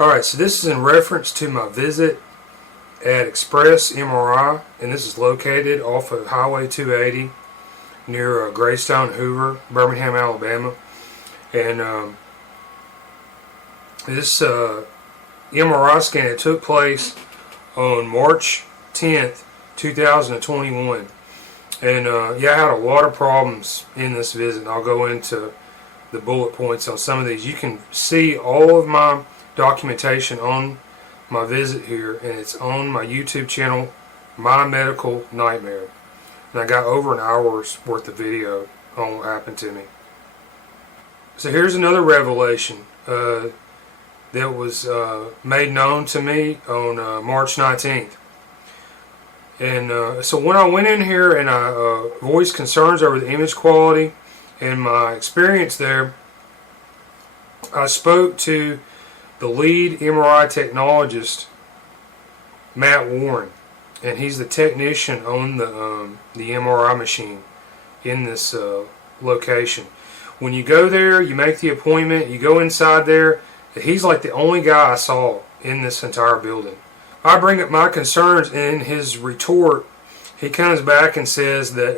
Alright, so this is in reference to my visit at EXPRESS MRI, and this is located off of Highway 280 near Greystone, Hoover, Birmingham, Alabama. And this MRI scan, it took place on March 10th, 2021. And yeah, I had a lot of problems in this visit. I'll go into the bullet points on some of these. You can see all of my documentation on my visit here, and it's on my YouTube channel, My Medical Nightmare. And I got over an hour's worth of video on what happened to me. So here's another revelation that was made known to me on March 19th. And so when I went in here and I voiced concerns over the image quality and my experience there, I spoke to the lead MRI technologist, Matt Warren, and he's the technician on the MRI machine in this location. When you go there, you make the appointment, you go inside there, he's like the only guy I saw in this entire building. I bring up my concerns, and in his retort, he comes back and says that,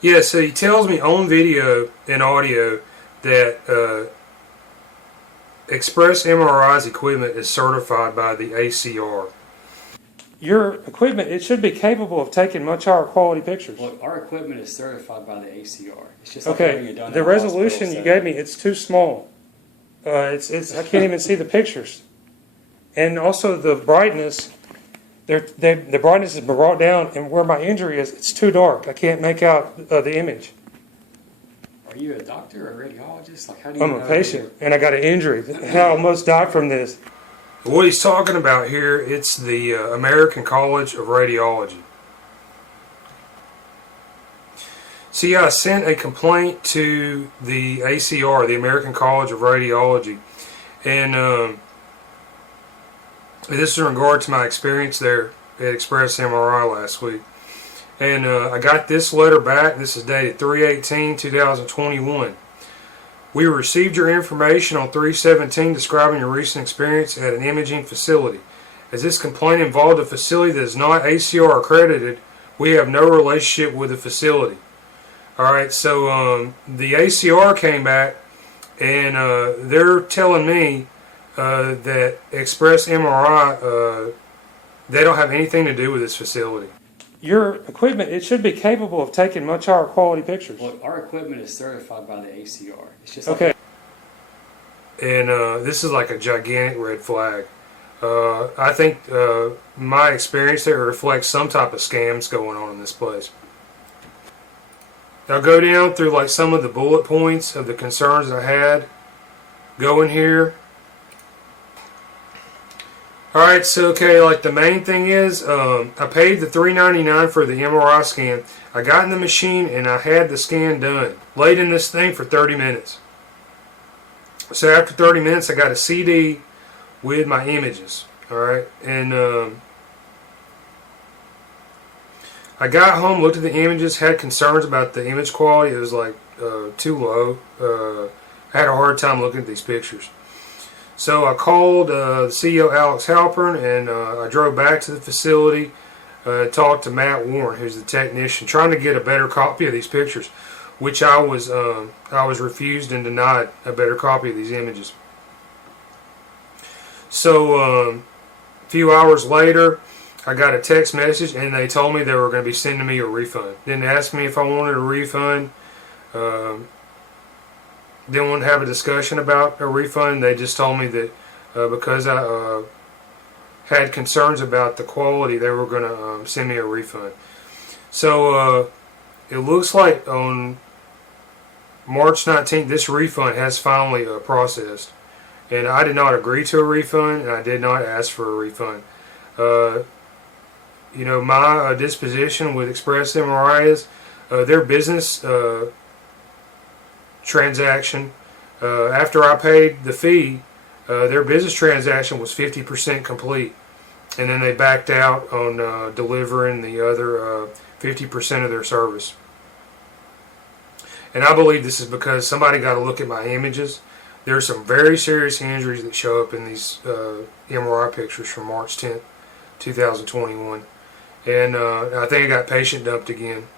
yeah, so he tells me on video and audio that EXPRESS MRI's equipment is certified by the ACR. Your equipment, it should be capable of taking much higher quality pictures. Well, our equipment is certified by the ACR. It's just like okay, the resolution you gave me, it's too small. I can't even see the pictures. And also the brightness, the brightness has been brought down, and where my injury is, it's too dark. I can't make out the image. Are you a doctor or a radiologist? Like, how do you I'm a patient, and I got an injury. I almost died from this. What he's talking about here, it's the American College of Radiology. See, I sent a complaint to the ACR, the American College of Radiology, and this is in regard to my experience there at EXPRESS MRI last week. And I got this letter back. This is dated 3/18/2021. We received your information on 3/17 describing your recent experience at an imaging facility. As this complaint involved a facility that is not ACR accredited, we have no relationship with the facility. Alright, so the ACR came back, and they're telling me that EXPRESS MRI, they don't have anything to do with this facility. Your equipment, it should be capable of taking much higher quality pictures. Well, our equipment is certified by the ACR. It's just like okay. And this is like a gigantic red flag. I think my experience there reflects some type of scams going on in this place. I'll go down through like some of the bullet points of the concerns I had. Go in here. Alright, so okay, like the main thing is, I paid the $3.99 for the MRI scan. I got in the machine and I had the scan done. Laid in this thing for 30 minutes. So after 30 minutes, I got a CD with my images. Alright, and I got home, looked at the images, had concerns about the image quality. It was like too low. I had a hard time looking at these pictures. So I called the CEO, Alex Halpern, and I drove back to the facility, talked to Matt Warren, who's the technician, trying to get a better copy of these pictures, which I was refused and denied a better copy of these images. So a few hours later, I got a text message, and they told me they were going to be sending me a refund. Didn't ask me if I wanted a refund. Didn't want to have a discussion about a refund. They just told me that because I had concerns about the quality, they were going to send me a refund. So it looks like on March 19th, this refund has finally processed. And I did not agree to a refund, and I did not ask for a refund. You know, my disposition with EXPRESS MRI is their business transaction, after I paid the fee, their business transaction was 50% complete, and then they backed out on delivering the other 50% of their service. And I believe this is because somebody got to look at my images, There are some very serious injuries that show up in these MRI pictures from March 10th, 2021. And I think I got patient dumped again.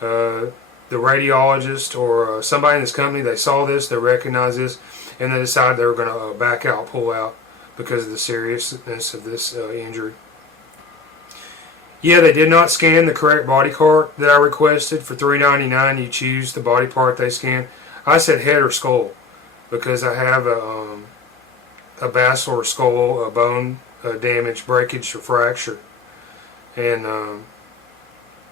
The radiologist or somebody in this company, they saw this, they recognized this, and they decided they were going to back out, pull out, because of the seriousness of this injury. Yeah, they did not scan the correct body part that I requested. For $3.99, you choose the body part they scan. I said head or skull because I have a basilar skull, a bone damage, breakage, or fracture. And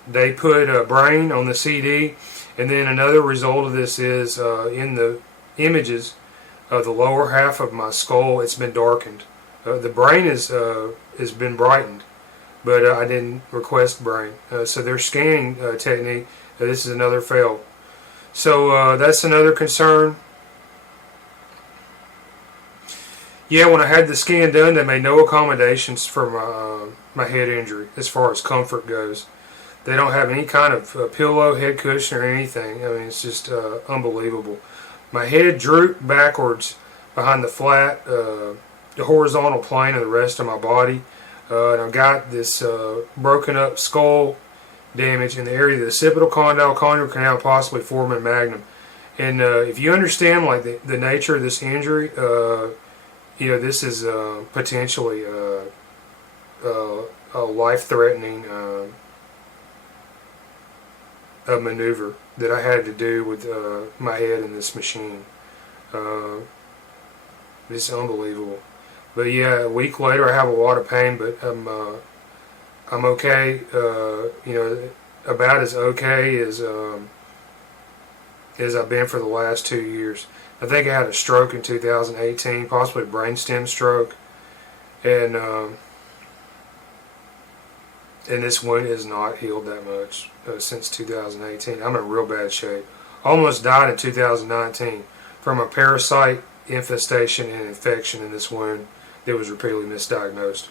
they put a brain on the CD, and then another result of this is in the images of the lower half of my skull, it's been darkened. The brain has been brightened, but I didn't request brain. So their scanning technique, this is another fail. So that's another concern. Yeah, when I had the scan done, they made no accommodations for my head injury as far as comfort goes. They don't have any kind of pillow, head cushion, or anything. I mean, it's just unbelievable. My head drooped backwards behind the flat, the horizontal plane of the rest of my body. And I've got this broken up skull damage in the area of the occipital, condyle, condylar, canal, possibly foramen, magnum. And if you understand like the nature of this injury, you know, this is potentially a life-threatening a maneuver that I had to do with my head in this machine. It's unbelievable. But yeah, a week later I have a lot of pain, but I'm okay. You know, about as okay as I've been for the last 2 years. I think I had a stroke in 2018, possibly a brainstem stroke, and this wound has not healed that much since 2018. I'm in real bad shape. Almost died in 2019 from a parasite infestation and infection in this wound that was repeatedly misdiagnosed.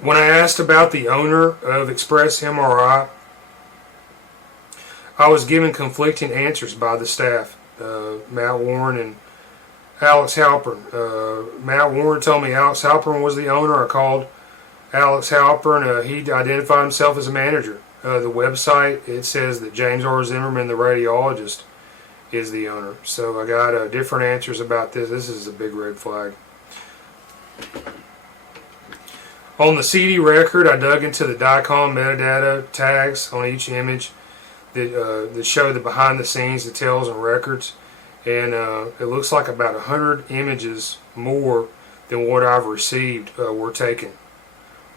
When I asked about the owner of Express MRI, I was given conflicting answers by the staff, Matt Warren and Alex Halpern. Matt Warren told me Alex Halpern was the owner. I called Alex Halpern. He identified himself as a manager. The website, it says that James R. Zimmerman, the radiologist, is the owner. So I got different answers about this. This is a big red flag. On the CD record, I dug into the DICOM metadata tags on each image that show the behind the scenes details and records. And it looks like about 100 images more than what I've received were taken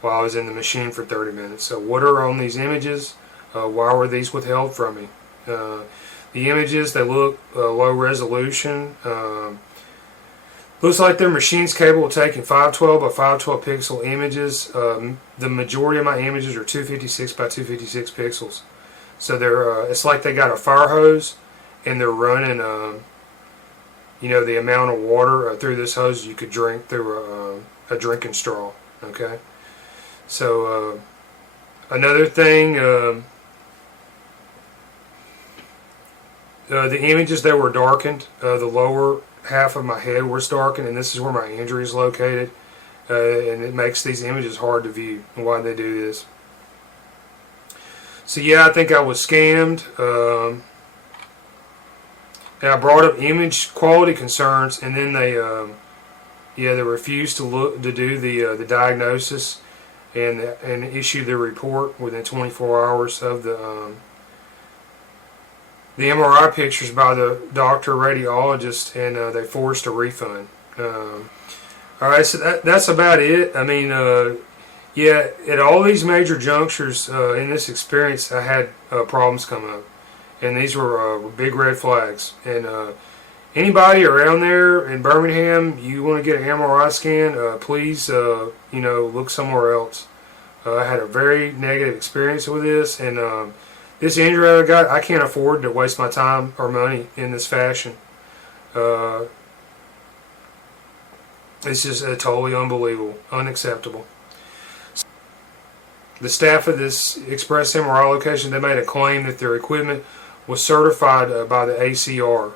while I was in the machine for 30 minutes. So what are on these images? Why were these withheld from me? The images, they look low resolution. Looks like their machine's capable of taking 512 by 512 pixel images. The majority of my images are 256 by 256 pixels. So they're it's like they got a fire hose and they're running you know, the amount of water through this hose you could drink through a drinking straw. Okay, so another thing, the images, they were darkened. The lower half of my head was darkened, and this is where my injury is located, and it makes these images hard to view. And why they do this? So yeah, I think I was scammed. And I brought up image quality concerns, and then they refused to do the diagnosis and issue the report within 24 hours of the MRI pictures by the doctor radiologist, and they forced a refund. All right, so that's about it. I mean, yeah, at all these major junctures in this experience, I had problems come up. And these were big red flags. And anybody around there in Birmingham, you want to get an MRI scan, please, you know, look somewhere else. I had a very negative experience with this, and this injury I got, I can't afford to waste my time or money in this fashion. It's just totally unbelievable, unacceptable. The staff of this Express MRI location, they made a claim that their equipment was certified by the ACR,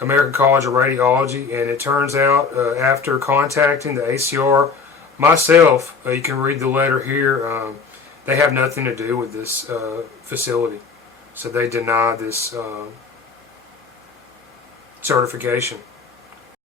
American College of Radiology, and it turns out after contacting the ACR myself, you can read the letter here, they have nothing to do with this facility. So they deny this certification.